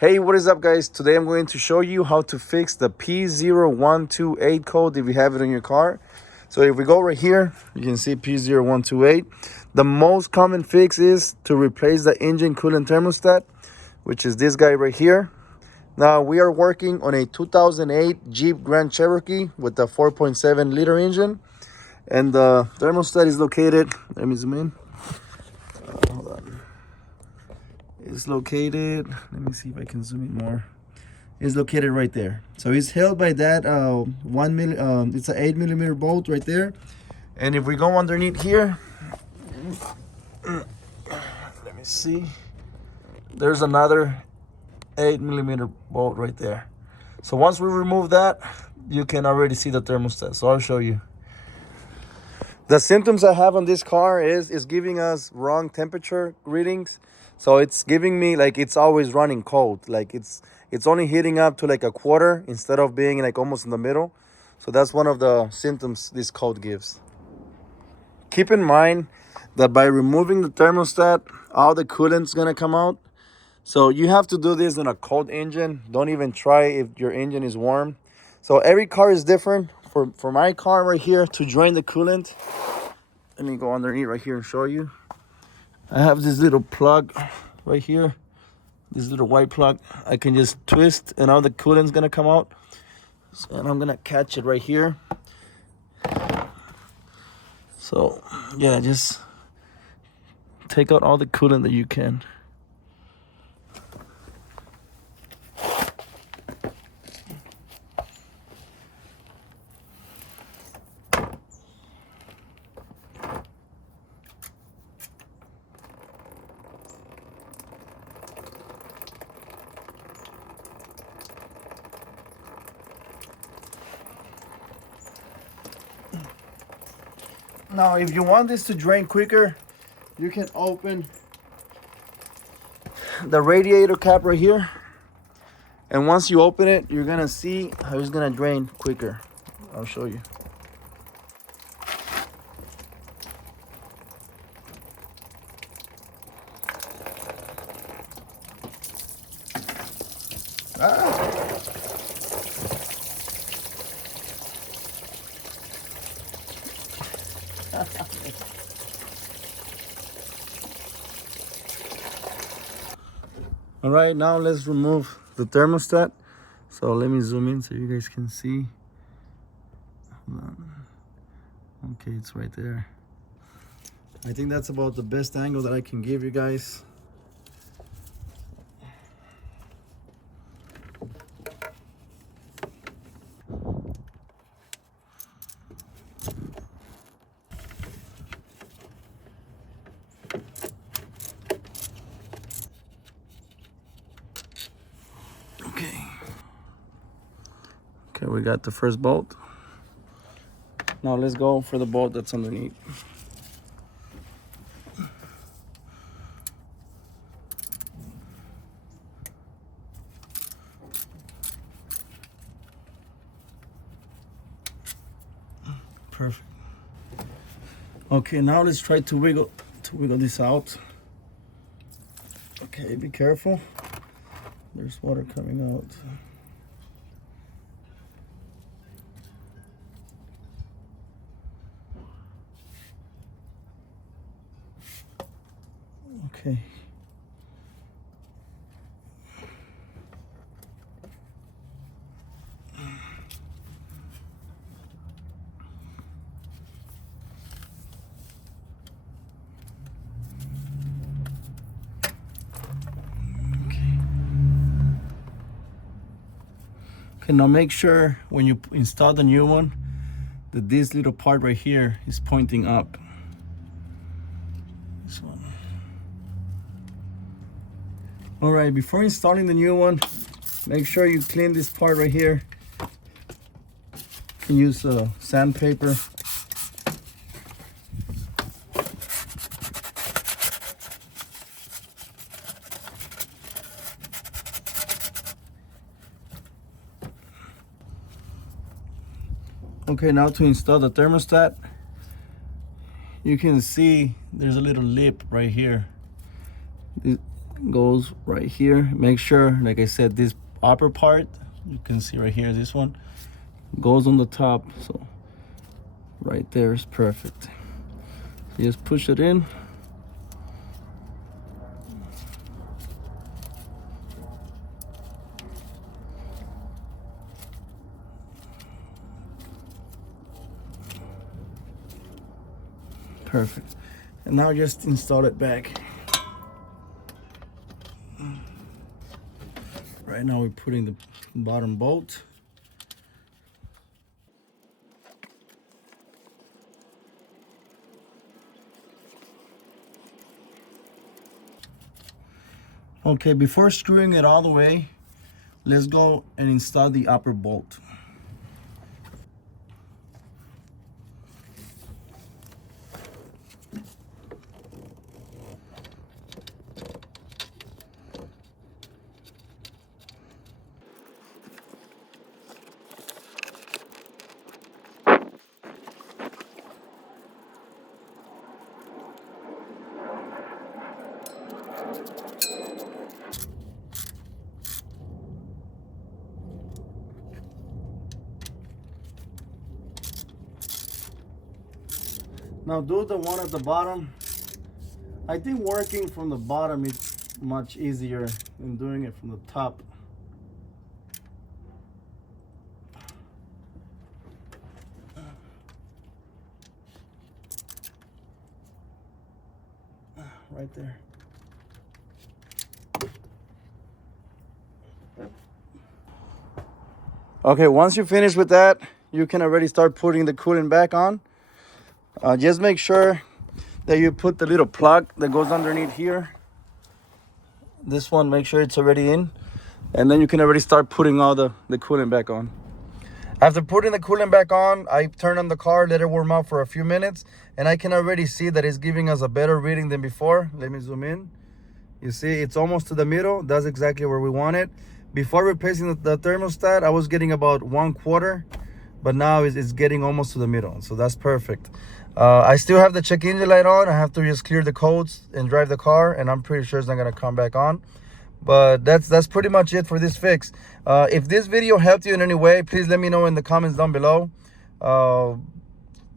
Hey, what is up, guys? Today I'm going to show you how to fix the p0128 code if you have it in your car. So if we go right here, you can see p0128. The most common fix is to replace the engine coolant thermostat, which is this guy right here. Now we are working on a 2008 Jeep Grand Cherokee with the 4.7 liter engine, and the thermostat is located, let me zoom in. Hold on. It's located, let me see if I can zoom in more. It's located right there. So it's held by that it's an 8mm bolt right there. And if we go underneath here, let me see, there's another 8mm bolt right there. So once we remove that, you can already see the thermostat. So I'll show you. The symptoms I have on this car is giving us wrong temperature readings. So it's giving me like it's always running cold. Like it's only heating up to like a quarter instead of being like almost in the middle. So that's one of the symptoms this code gives. Keep in mind that by removing the thermostat, all the coolant's gonna come out. So you have to do this in a cold engine. Don't even try if your engine is warm. So every car is different. For my car right here, to drain the coolant, let me go underneath right here and show you. I have this little plug right here, this little white plug. I can just twist and all the coolant's gonna come out. So, and I'm gonna catch it right here. So yeah, just take out all the coolant that you can. Now, if you want this to drain quicker, you can open the radiator cap right here. And once you open it, you're gonna see how it's gonna drain quicker. I'll show you. All right, now let's remove the thermostat. So let me zoom in so you guys can see. Hold on. Okay, it's right there. I think that's about the best angle that I can give you guys. Okay, we got the first bolt. Now let's go for the bolt that's underneath. Perfect. Okay, now let's try to wiggle this out. Okay, be careful. There's water coming out. Okay. Okay, now make sure when you install the new one that this little part right here is pointing up. This one. All right, before installing the new one, make sure you clean this part right here. You can use sandpaper. Okay, now to install the thermostat, you can see there's a little lip right here. goes right here. Make sure, like I said, this upper part, you can see right here, this one goes on the top. So right there is perfect. You just push it in. Perfect. And now just install it back. Right now we're putting the bottom bolt. Okay, before screwing it all the way, let's go and install the upper bolt. Now do the one at the bottom. I think working from the bottom is much easier than doing it from the top. Right there. Okay, once you finish with that, you can already start putting the coolant back on. Just make sure that you put the little plug that goes underneath here. This one, make sure it's already in. And then you can already start putting all the coolant back on. After putting the coolant back on, I turn on the car, let it warm up for a few minutes. And I can already see that it's giving us a better reading than before. Let me zoom in. You see, it's almost to the middle. That's exactly where we want it. Before replacing the thermostat, I was getting about 1/4. But now it's getting almost to the middle. So that's perfect. I still have the check engine light on. I have to just clear the codes and drive the car, and I'm pretty sure it's not gonna come back on. But that's pretty much it for this fix. If this video helped you in any way, please let me know in the comments down below.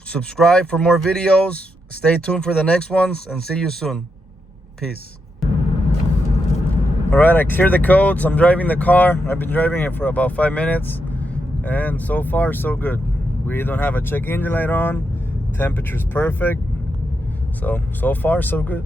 Subscribe for more videos. Stay tuned for the next ones, and see you soon. Peace. All right, I cleared the codes. I'm driving the car. I've been driving it for about 5 minutes, and so far so good. We don't have a check engine light on. Temperature's perfect. So far so good.